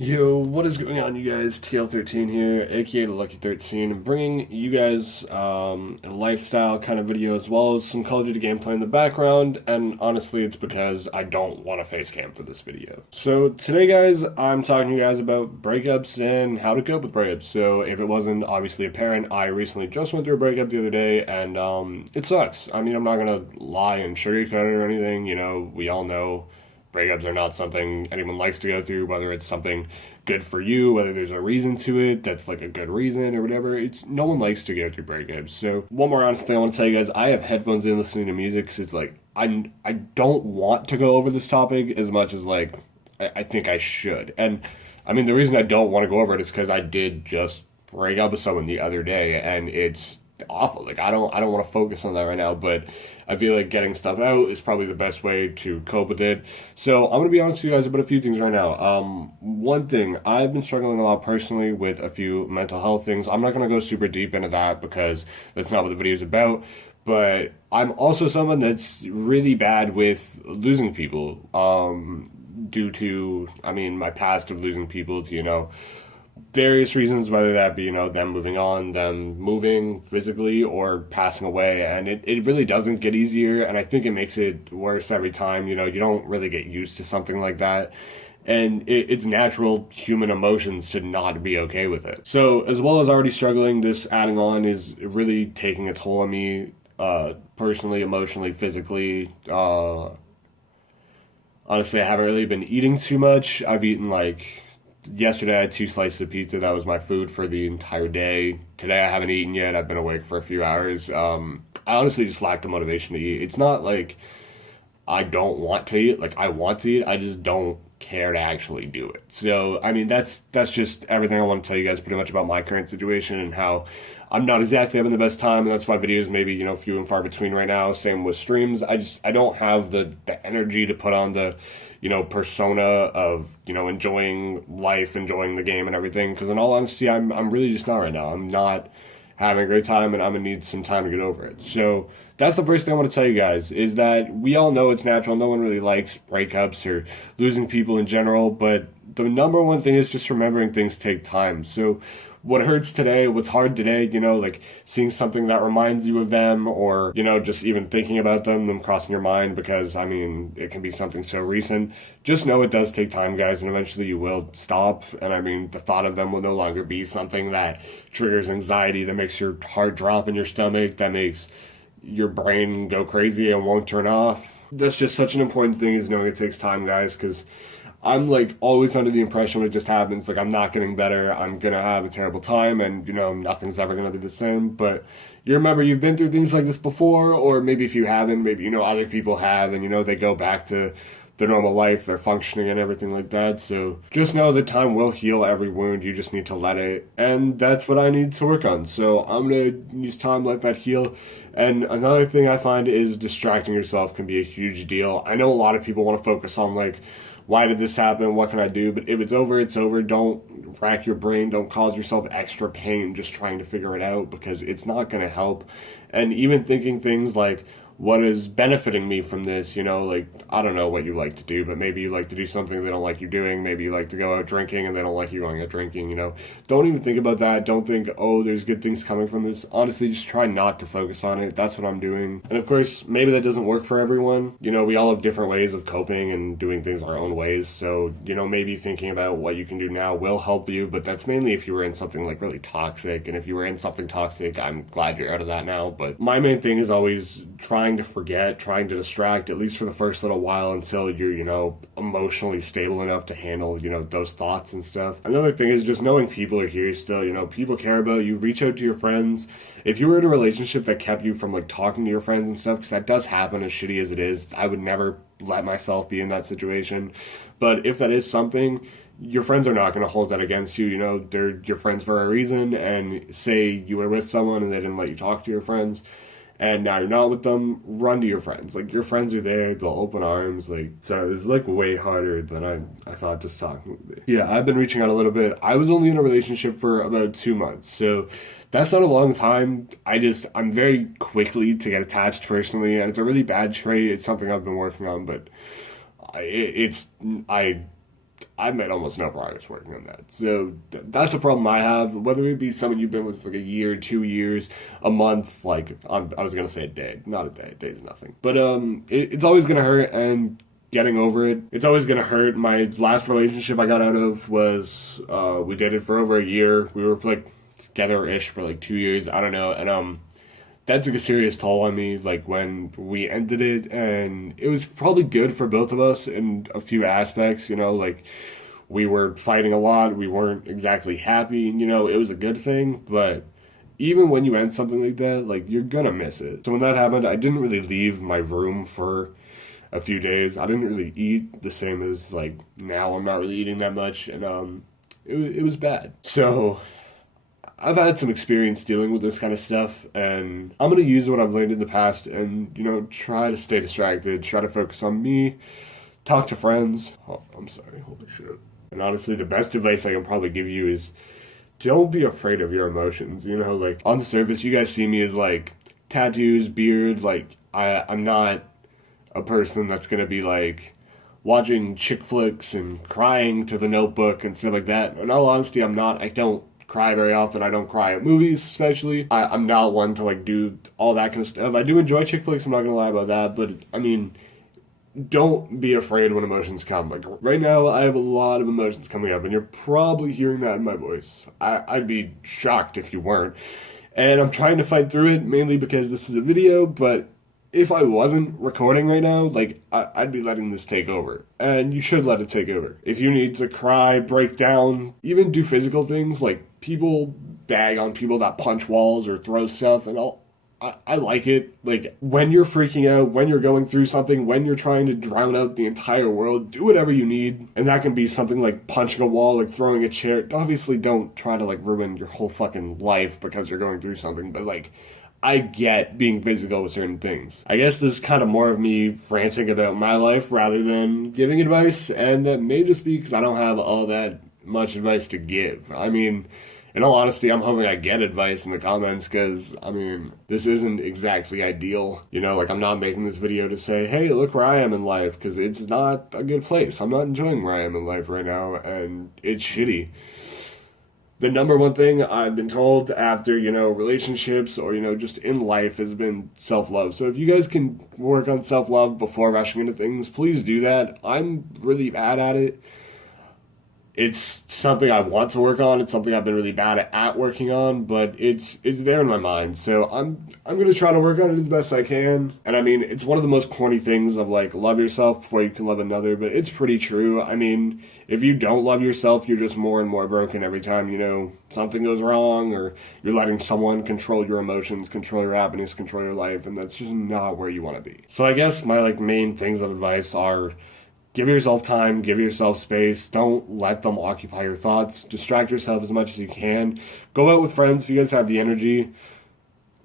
Yo, what is going on, you guys? TL13 here, aka the Lucky 13, bringing you guys a lifestyle kind of video as well as some Call of Duty gameplay in the background. And honestly, it's because I don't want to face cam for this video. So today, guys, I'm talking to you guys about breakups and how to cope with breakups. So if it wasn't obviously apparent, I recently just went through a breakup the other day, and it sucks. I mean, I'm not gonna lie and sugarcoat it or anything. We all know breakups are not something anyone likes to go through, whether it's something good for you, whether there's a reason to it that's like a good reason or whatever. It's no one likes to go through breakups. So one more honest thing I want to tell you guys, I have headphones in listening to music because it's like I don't want to go over this topic as much as like I think I should. And I mean the reason I don't want to go over it is because I did just break up with someone the other day, and it's awful. Like I don't want to focus on that right now, but I feel like getting stuff out is probably the best way to cope with it. So I'm gonna be honest with you guys about a few things right now. One thing, I've been struggling a lot personally with a few mental health things. I'm not gonna go super deep into that because that's not what the video is about. But I'm also someone that's really bad with losing people. Due to, I mean, my past of losing people to, various reasons, whether that be, them moving on, them moving physically, or passing away. And it really doesn't get easier. And I think it makes it worse every time. You don't really get used to something like that. And it's natural human emotions to not be okay with it. So, as well as already struggling, this adding on is really taking a toll on me, personally, emotionally, physically. Honestly, I haven't really been eating too much. I've eaten like yesterday I had 2 slices of pizza. That was my food for the entire day. Today I haven't eaten yet. I've been awake for a few hours. I honestly just lack the motivation to eat. It's not like I don't want to eat. Like I want to eat. I just don't care to actually do it. So I mean that's just everything I want to tell you guys pretty much about my current situation and how I'm not exactly having the best time, and that's why videos maybe few and far between right now. Same with streams. I don't have the energy to put on the persona of enjoying life, enjoying the game and everything. Because in all honesty, I'm really just not right now. I'm not having a great time, and I'm gonna need some time to get over it. So that's the first thing I want to tell you guys is that we all know it's natural. No one really likes breakups or losing people in general, but the number one thing is just remembering things take time. So what hurts today, what's hard today, like seeing something that reminds you of them, or, just even thinking about them crossing your mind, because, I mean, it can be something so recent. Just know it does take time, guys, and eventually you will stop. And I mean, the thought of them will no longer be something that triggers anxiety, that makes your heart drop in your stomach, that makes your brain go crazy and won't turn off. That's just such an important thing, is knowing it takes time, guys, because I'm like always under the impression when it just happens, like I'm not getting better, I'm gonna have a terrible time, and nothing's ever gonna be the same. But you remember you've been through things like this before, or maybe if you haven't, maybe other people have, and they go back to their normal life, their functioning and everything like that. So just know that time will heal every wound. You just need to let it, and that's what I need to work on. So I'm gonna use time, let that heal. And another thing I find is distracting yourself can be a huge deal. I know a lot of people want to focus on like, why did this happen? What can I do? But if it's over, it's over. Don't rack your brain. Don't cause yourself extra pain just trying to figure it out, because it's not going to help. And even thinking things like, what is benefiting me from this? Like, I don't know what you like to do, but maybe you like to do something they don't like you doing. Maybe you like to go out drinking and they don't like you going out drinking. Don't even think about that. Don't think, oh, there's good things coming from this. Honestly, just try not to focus on it. That's what I'm doing. And of course, maybe that doesn't work for everyone. We all have different ways of coping and doing things our own ways. So, maybe thinking about what you can do now will help you, but that's mainly if you were in something like really toxic. And if you were in something toxic, I'm glad you're out of that now. But my main thing is always trying to forget, trying to distract, at least for the first little while, until you're, emotionally stable enough to handle, those thoughts and stuff. Another thing is just knowing people are here still, people care about you. Reach out to your friends. If you were in a relationship that kept you from like talking to your friends and stuff, because that does happen, as shitty as it is, I would never let myself be in that situation. But if that is something, your friends are not going to hold that against you. They're your friends for a reason. And say you were with someone and they didn't let you talk to your friends, and now you're not with them, run to your friends. Like, your friends are there, they'll open arms. Like, so it's like way harder than I thought just talking would be. Yeah, I've been reaching out a little bit. I was only in a relationship for about 2 months, so that's not a long time. I'm very quickly to get attached personally, and it's a really bad trait. It's something I've been working on, but I I've made almost no progress working on that. So that's a problem I have. Whether it be someone you've been with for like a year, 2 years, a month, like I was gonna say a day, not a day. A day is nothing. But it's always gonna hurt, and getting over it, it's always gonna hurt. My last relationship I got out of was we dated for over a year. We were like together-ish for like 2 years. I don't know, and that took a serious toll on me, like, when we ended it, and it was probably good for both of us in a few aspects, like, we were fighting a lot, we weren't exactly happy, it was a good thing, but even when you end something like that, like, you're gonna miss it. So when that happened, I didn't really leave my room for a few days. I didn't really eat the same as, like, now I'm not really eating that much, and, it was bad. So I've had some experience dealing with this kind of stuff, and I'm going to use what I've learned in the past and, try to stay distracted, try to focus on me, talk to friends. Oh, I'm sorry, holy shit. And honestly, the best advice I can probably give you is don't be afraid of your emotions. Like, on the surface, you guys see me as, like, tattoos, beard, like, I'm not a person that's going to be, like, watching chick flicks and crying to The Notebook and stuff like that. In all honesty, I'm not. I don't cry very often. I don't cry at movies, especially. I'm not one to, like, do all that kind of stuff. I do enjoy chick flicks, I'm not gonna lie about that, but, I mean, don't be afraid when emotions come. Like, right now, I have a lot of emotions coming up, and you're probably hearing that in my voice. I'd be shocked if you weren't. And I'm trying to fight through it, mainly because this is a video, but if I wasn't recording right now, like, I'd be letting this take over. And you should let it take over. If you need to cry, break down, even do physical things, like, people bag on people that punch walls or throw stuff, and I like it. Like, when you're freaking out, when you're going through something, when you're trying to drown out the entire world, do whatever you need. And that can be something like punching a wall, like throwing a chair. Obviously, don't try to, like, ruin your whole fucking life because you're going through something, but, like, I get being physical with certain things. I guess this is kind of more of me ranting about my life rather than giving advice, and that may just be because I don't have all that much advice to give. I mean, in all honesty, I'm hoping I get advice in the comments because, I mean, this isn't exactly ideal. Like, I'm not making this video to say, hey, look where I am in life, because it's not a good place. I'm not enjoying where I am in life right now, and it's shitty. The number one thing I've been told after, relationships or, just in life has been self-love. So if you guys can work on self-love before rushing into things, please do that. I'm really bad at it. It's something I want to work on. It's something I've been really bad at working on, but it's there in my mind. So I'm going to try to work on it as best I can. And I mean, it's one of the most corny things of, like, love yourself before you can love another, but it's pretty true. I mean, if you don't love yourself, you're just more and more broken every time, something goes wrong, or you're letting someone control your emotions, control your happiness, control your life, and that's just not where you want to be. So I guess my, like, main things of advice are: give yourself time, give yourself space. Don't let them occupy your thoughts. Distract yourself as much as you can. Go out with friends if you guys have the energy.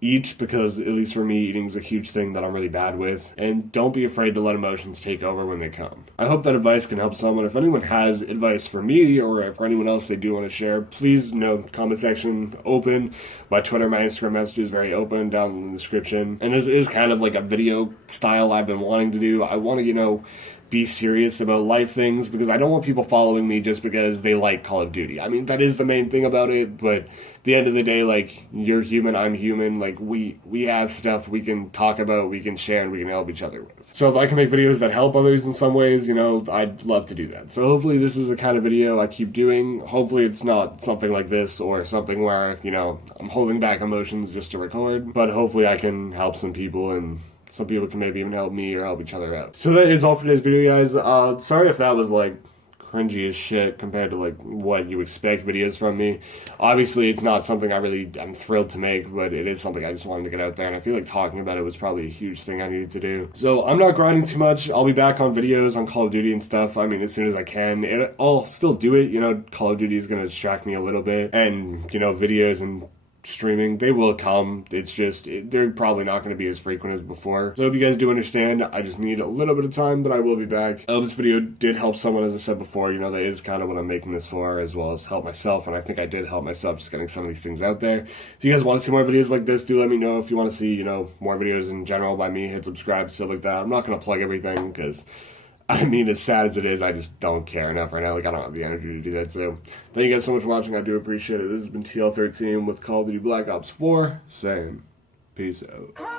Eat, because at least for me, eating is a huge thing that I'm really bad with. And don't be afraid to let emotions take over when they come. I hope that advice can help someone. If anyone has advice for me or for anyone else they do want to share, please, comment section open. My Twitter, my Instagram message is very open down in the description. And this is kind of like a video style I've been wanting to do. I want to, be serious about life things, because I don't want people following me just because they like Call of Duty. I mean, that is the main thing about it, but at the end of the day, like, you're human, I'm human, like, we have stuff we can talk about, we can share, and we can help each other with. So if I can make videos that help others in some ways, I'd love to do that. So hopefully this is the kind of video I keep doing. Hopefully it's not something like this, or something where, I'm holding back emotions just to record, but hopefully I can help some people, and some people can maybe even help me or help each other out. So that is all for today's video, guys. Sorry if that was, like, cringy as shit compared to, like, what you expect videos from me. Obviously, it's not something I'm thrilled to make, but it is something I just wanted to get out there, and I feel like talking about it was probably a huge thing I needed to do. So I'm not grinding too much. I'll be back on videos on Call of Duty and stuff, I mean, as soon as I can. I'll still do it, Call of Duty is going to distract me a little bit, and, videos and streaming, they will come. It's just, they're probably not going to be as frequent as before. So I hope you guys do understand. I just need a little bit of time, but I will be back. I hope this video did help someone, as I said before. That is kind of what I'm making this for, as well as help myself, and I think I did help myself just getting some of these things out there. If you guys want to see more videos like this, do let me know. If you want to see, more videos in general by me, hit subscribe, stuff like that. I'm not going to plug everything, because I mean, as sad as it is, I just don't care enough right now. Like, I don't have the energy to do that. So, thank you guys so much for watching. I do appreciate it. This has been TL13 with Call of Duty Black Ops 4. Saying, peace out.